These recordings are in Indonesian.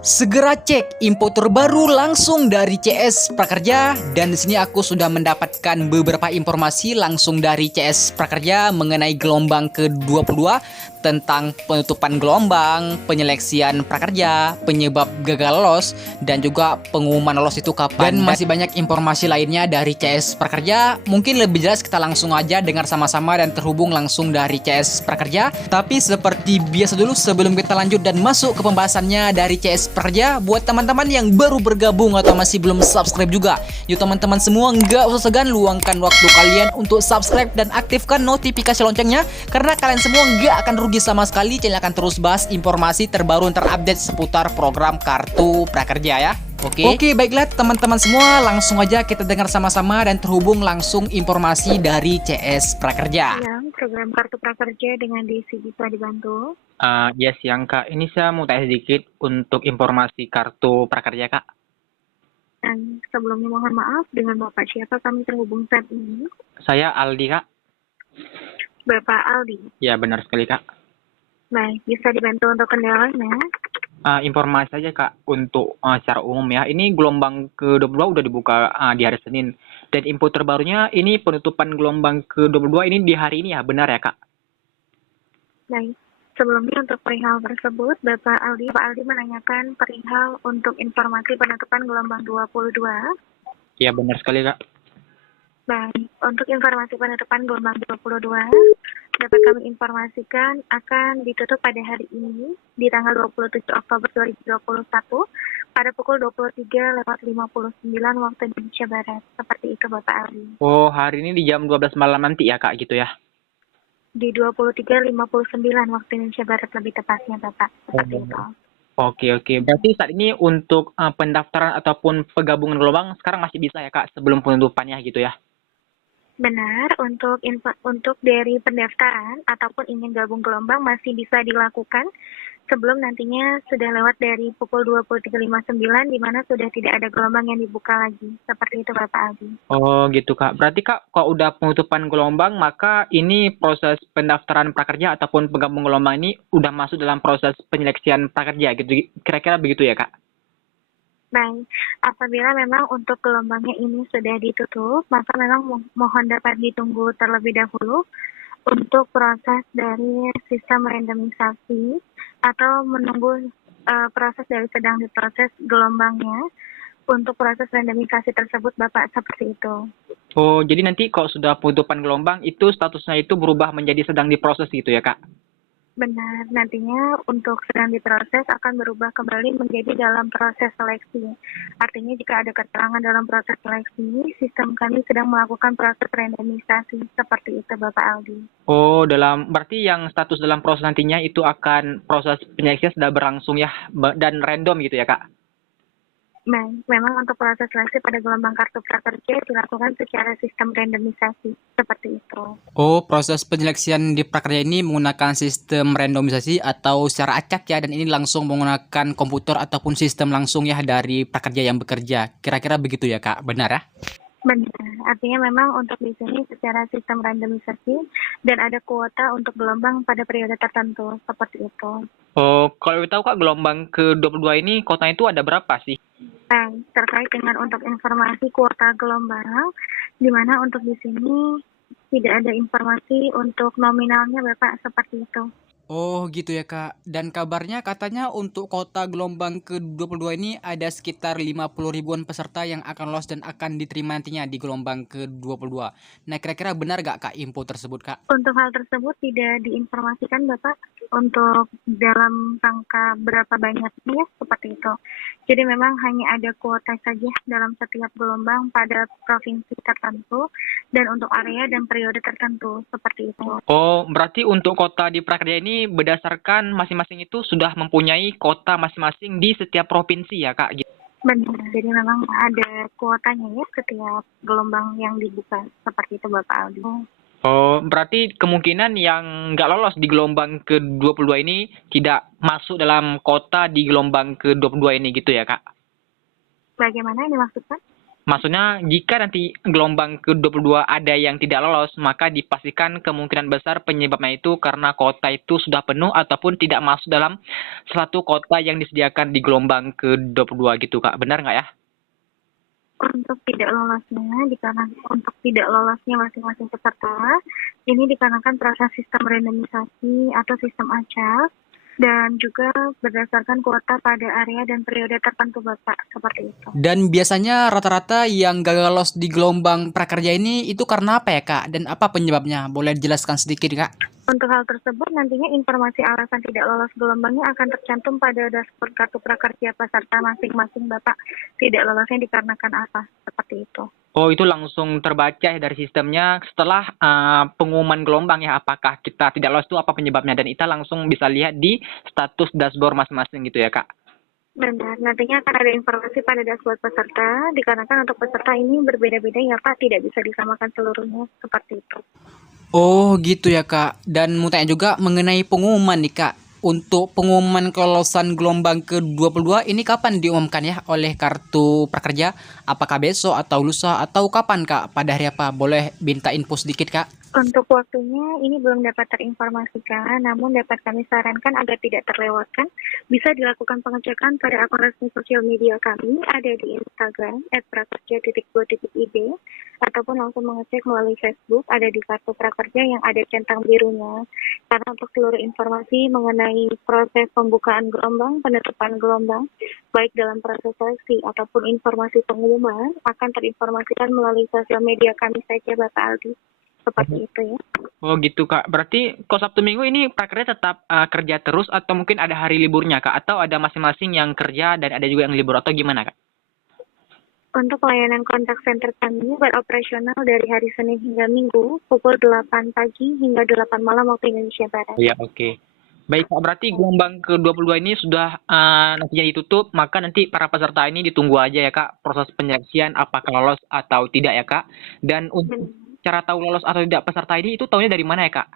Segera cek info terbaru langsung dari CS Prakerja, dan di sini aku sudah mendapatkan beberapa informasi langsung dari CS Prakerja mengenai gelombang ke-22 tentang penutupan gelombang, penyeleksian prakerja, penyebab gagal lolos, dan juga pengumuman lolos itu kapan. Dan masih banyak informasi lainnya dari CS Prakerja. Mungkin lebih jelas kita langsung aja dengar sama-sama dan terhubung langsung dari CS Prakerja. Tapi seperti biasa dulu sebelum kita lanjut dan masuk ke pembahasannya dari CS Prakerja, buat teman-teman yang baru bergabung atau masih belum subscribe juga, yuk teman-teman semua nggak usah segan, luangkan waktu kalian untuk subscribe dan aktifkan notifikasi loncengnya, karena kalian semua nggak akan rugi sama sekali. Channel akan terus bahas informasi terbaru terupdate seputar program Kartu Prakerja ya. Oke, baiklah teman-teman semua, langsung aja kita dengar sama-sama dan terhubung langsung informasi dari CS Prakerja. Yang program Kartu Prakerja dengan diisi bisa dibantu. Yes, yang Kak, ini saya mau tanya sedikit untuk informasi kartu prakerja Kak. Dan sebelumnya mohon maaf, dengan Bapak siapa kami terhubung saat ini? Saya Aldi Kak. Bapak Aldi. Ya benar sekali Kak. Baik, bisa dibantu untuk kendalanya? Informasi saja Kak untuk secara umum ya. Ini gelombang ke-22 udah dibuka di hari Senin. Dan info terbarunya ini penutupan gelombang ke-22 ini di hari ini ya, benar ya Kak? Baik, sebelumnya untuk perihal tersebut, Bapak Aldi menanyakan perihal untuk informasi penutupan gelombang 22. Ya benar sekali Kak. Baik, untuk informasi penutupan gelombang 22, dapat kami informasikan akan ditutup pada hari ini di tanggal 27 Oktober 2021 pada pukul 23.59 waktu Indonesia Barat. Seperti itu Bapak Aldi. Oh, hari ini di jam 12 malam nanti ya Kak gitu ya? Di 23.59 waktu Indonesia Barat lebih tepatnya Bapak. Seperti itu. Oke. Berarti saat ini untuk pendaftaran ataupun penggabungan gelombang sekarang masih bisa ya Kak sebelum penutupannya gitu ya? Benar, untuk dari pendaftaran ataupun ingin gabung gelombang masih bisa dilakukan sebelum nantinya sudah lewat dari pukul 23.59 di mana sudah tidak ada gelombang yang dibuka lagi. Seperti itu Bapak Aldi. Oh gitu Kak. Berarti Kak kalau udah penutupan gelombang maka ini proses pendaftaran prakerja ataupun penggabung gelombang ini udah masuk dalam proses penyeleksian prakerja gitu. Kira-kira begitu ya Kak? Baik, apabila memang untuk gelombangnya ini sudah ditutup, maka memang mohon dapat ditunggu terlebih dahulu untuk proses dari sistem randomisasi atau menunggu proses dari sedang diproses gelombangnya untuk proses randomisasi tersebut Bapak, seperti itu. Oh jadi nanti kalau sudah penutupan gelombang itu statusnya itu berubah menjadi sedang diproses gitu ya Kak? Benar, nantinya untuk sedang diproses akan berubah kembali menjadi dalam proses seleksi. Artinya jika ada keterangan dalam proses seleksi, sistem kami sedang melakukan proses randomisasi. Seperti itu Bapak Aldi. Oh berarti yang status dalam proses nantinya itu akan proses penyeleksian sudah berlangsung ya dan random gitu ya Kak? Memang untuk proses seleksi pada gelombang kartu prakerja dilakukan secara sistem randomisasi. Seperti itu. Oh, proses penyeleksian di prakerja ini menggunakan sistem randomisasi atau secara acak ya, dan ini langsung menggunakan komputer ataupun sistem langsung ya dari prakerja yang bekerja. Kira-kira begitu ya Kak, benar ya? Benar, artinya memang untuk di sini secara sistem randomisasi dan ada kuota untuk gelombang pada periode tertentu, seperti itu. Oh, kalau tahu Kak gelombang ke-22 ini kotanya itu ada berapa sih? Terkait dengan untuk informasi kuota gelombang, di mana untuk di sini tidak ada informasi untuk nominalnya Bapak, seperti itu. Oh gitu ya Kak, dan kabarnya katanya untuk kota gelombang ke-22 ini ada sekitar 50 ribuan peserta yang akan lolos dan akan diterima nantinya di gelombang ke-22. Nah kira-kira benar gak Kak info tersebut Kak? Untuk hal tersebut tidak diinformasikan Bapak untuk dalam rangka berapa banyaknya, seperti itu. Jadi memang hanya ada kuota saja dalam setiap gelombang pada provinsi tertentu dan untuk area dan periode tertentu, seperti itu. Oh, berarti untuk kota di prakerja ini berdasarkan masing-masing itu sudah mempunyai kota masing-masing di setiap provinsi ya Kak? Benar, jadi memang ada kuotanya ya setiap gelombang yang dibuka, seperti itu Bapak Aldi. Oh, berarti kemungkinan yang nggak lolos di gelombang ke-22 ini tidak masuk dalam kota di gelombang ke-22 ini gitu ya Kak? Bagaimana yang dimaksudkan? Maksudnya jika nanti gelombang ke-22 ada yang tidak lolos, maka dipastikan kemungkinan besar penyebabnya itu karena kota itu sudah penuh ataupun tidak masuk dalam suatu kota yang disediakan di gelombang ke-22 gitu Kak. Benar nggak ya? Untuk tidak lolosnya masing-masing peserta, ini dikarenakan proses sistem randomisasi atau sistem acak dan juga berdasarkan kuota pada area dan periode tertentu Bapak, seperti itu. Dan biasanya rata-rata yang gagal lolos di gelombang prakerja ini itu karena apa ya Kak? Dan apa penyebabnya? Boleh dijelaskan sedikit Kak? Untuk hal tersebut, nantinya informasi alasan tidak lolos gelombangnya akan tercantum pada dashboard kartu prakerja peserta masing-masing Bapak. Tidak lolosnya dikarenakan apa? Seperti itu. Oh, itu langsung terbaca ya dari sistemnya setelah pengumuman gelombang ya, apakah kita tidak lolos itu apa penyebabnya, dan kita langsung bisa lihat di status dashboard masing-masing gitu ya Kak. Benar, nantinya akan ada informasi pada dashboard peserta, dikarenakan untuk peserta ini berbeda-beda ya Pak, tidak bisa disamakan seluruhnya, seperti itu. Oh gitu ya Kak. Dan mau tanya juga mengenai pengumuman nih Kak. Untuk pengumuman kelolosan gelombang ke-22 ini kapan diumumkan ya oleh kartu prakerja? Apakah besok atau lusa atau kapan Kak? Pada hari apa? Boleh minta info sedikit Kak? Untuk waktunya ini belum dapat terinformasikan, namun dapat kami sarankan agar tidak terlewatkan, bisa dilakukan pengecekan pada akun resmi sosial media kami, ada di Instagram @prakerja_2.id, ataupun langsung mengecek melalui Facebook, ada di kartu prakerja yang ada centang birunya. Karena untuk seluruh informasi mengenai proses pembukaan gelombang, penutupan gelombang, baik dalam proses seleksi ataupun informasi pengumuman, akan terinformasikan melalui sosial media kami saja Bapak Aldi. Seperti itu ya. Oh gitu Kak. Berarti kalau Sabtu Minggu ini prakerja tetap kerja terus atau mungkin ada hari liburnya Kak? Atau ada masing-masing yang kerja dan ada juga yang libur atau gimana Kak? Untuk pelayanan kontak center kami beroperasional dari hari Senin hingga Minggu pukul 8 pagi hingga 8 malam waktu Indonesia Barat. Iya, oke. Baik Kak, berarti gelombang ke-22 ini sudah nantinya ditutup, maka nanti para peserta ini ditunggu aja ya Kak proses penyeleksian apakah lolos atau tidak ya Kak. Dan untuk cara tahu lolos atau tidak peserta ini itu tahunya dari mana ya Kak?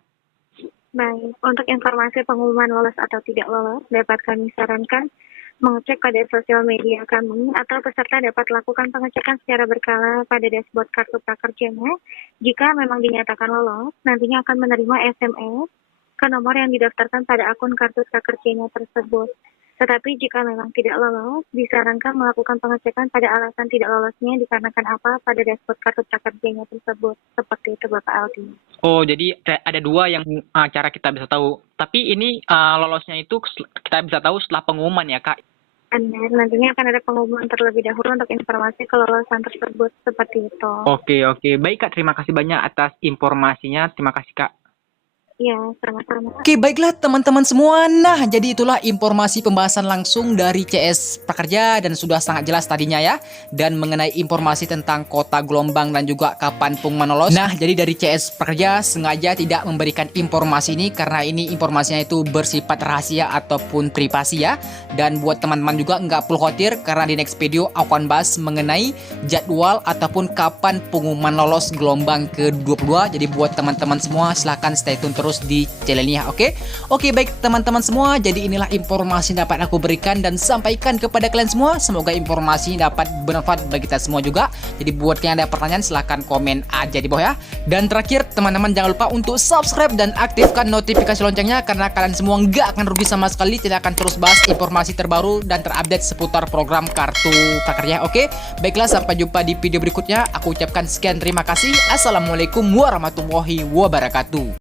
Baik, untuk informasi pengumuman lolos atau tidak lolos dapat kami sarankan mengecek pada sosial media kami atau peserta dapat lakukan pengecekan secara berkala pada dashboard kartu prakerjanya. Jika memang dinyatakan lolos, nantinya akan menerima SMS ke nomor yang didaftarkan pada akun kartu prakerjanya tersebut. Tetapi jika memang tidak lolos, disarankan melakukan pengecekan pada alasan tidak lolosnya dikarenakan apa pada dashboard kartu prakerjanya tersebut. Seperti itu Bapak Aldi. Oh, jadi ada dua yang cara kita bisa tahu. Tapi ini lolosnya itu kita bisa tahu setelah pengumuman ya Kak? Benar, nantinya akan ada pengumuman terlebih dahulu untuk informasi kelolosan tersebut. Seperti itu. Oke. Baik Kak, terima kasih banyak atas informasinya. Terima kasih Kak. Ya, sama-sama. Oke, baiklah teman-teman semua. Nah, jadi itulah informasi pembahasan langsung dari CS Prakerja dan sudah sangat jelas tadinya ya. Dan mengenai informasi tentang kota gelombang dan juga kapan pengumuman lolos. Nah, jadi dari CS Prakerja sengaja tidak memberikan informasi ini karena ini informasinya itu bersifat rahasia ataupun privasi ya. Dan buat teman-teman juga nggak perlu khawatir karena di next video aku akan bahas mengenai jadwal ataupun kapan pengumuman lolos gelombang ke-22. Jadi buat teman-teman semua silahkan stay tune terus di channel ini ya, oke baik teman-teman semua, jadi inilah informasi yang dapat aku berikan dan sampaikan kepada kalian semua. Semoga informasi dapat bermanfaat bagi kita semua juga. Jadi buat yang ada pertanyaan silahkan komen aja di bawah ya. Dan terakhir teman-teman jangan lupa untuk subscribe dan aktifkan notifikasi loncengnya karena kalian semua nggak akan rugi sama sekali. Tidak akan terus bahas informasi terbaru dan terupdate seputar program kartu prakerja. Oke, baiklah sampai jumpa di video berikutnya. Aku ucapkan sekian terima kasih. Assalamualaikum warahmatullahi wabarakatuh.